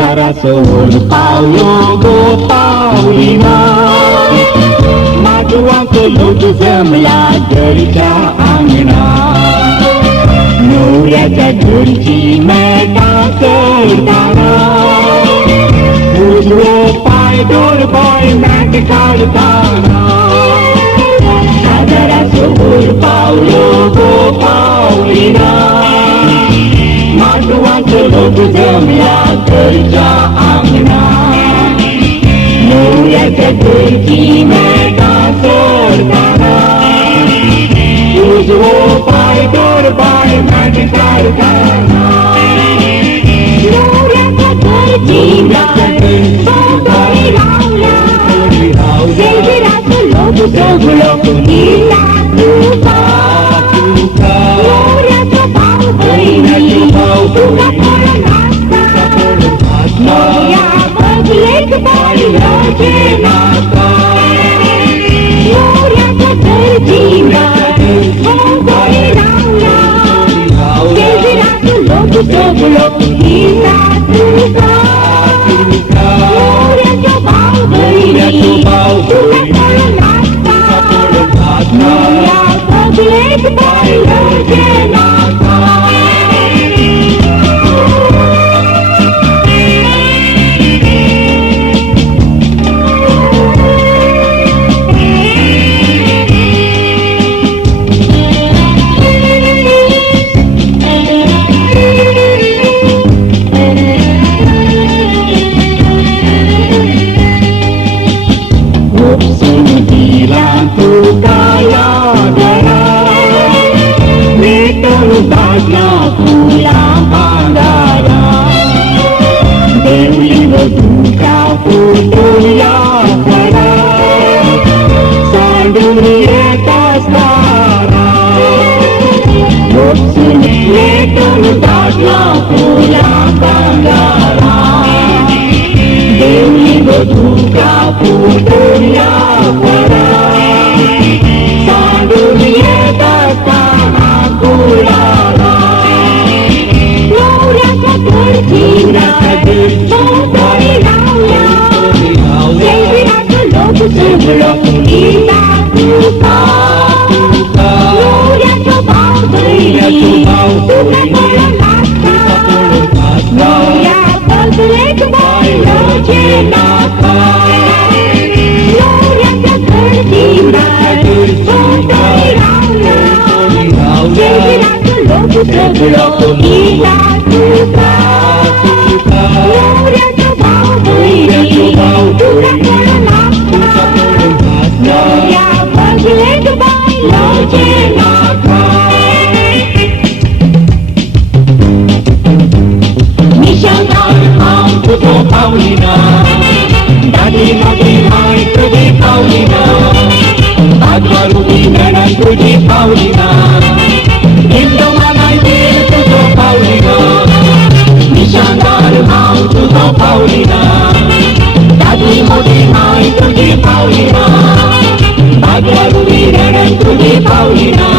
Rasul Paulo Paulina Majuan kelutu semula derita angina Nuria jadunci meka sertana Ujro pai dor boy meka kaltana Rasul Paulo Paulina Majuan kelutu semula derita angina Nuria jadunci meka sertana Ujro pai dor boy meka kaltana Nuria jadunci Sokori laula Selvi rasul logo sogulo Ila tuka Nuria tobau baini Tuka pora nasta Nuria baglek bali loge nasta Nuria jadunci Sokori laula Selvi rasul logo sogulo Ila tuka Nuria tobau baini Tuka pora nasta Nuria baglek bali loge nasta Paulina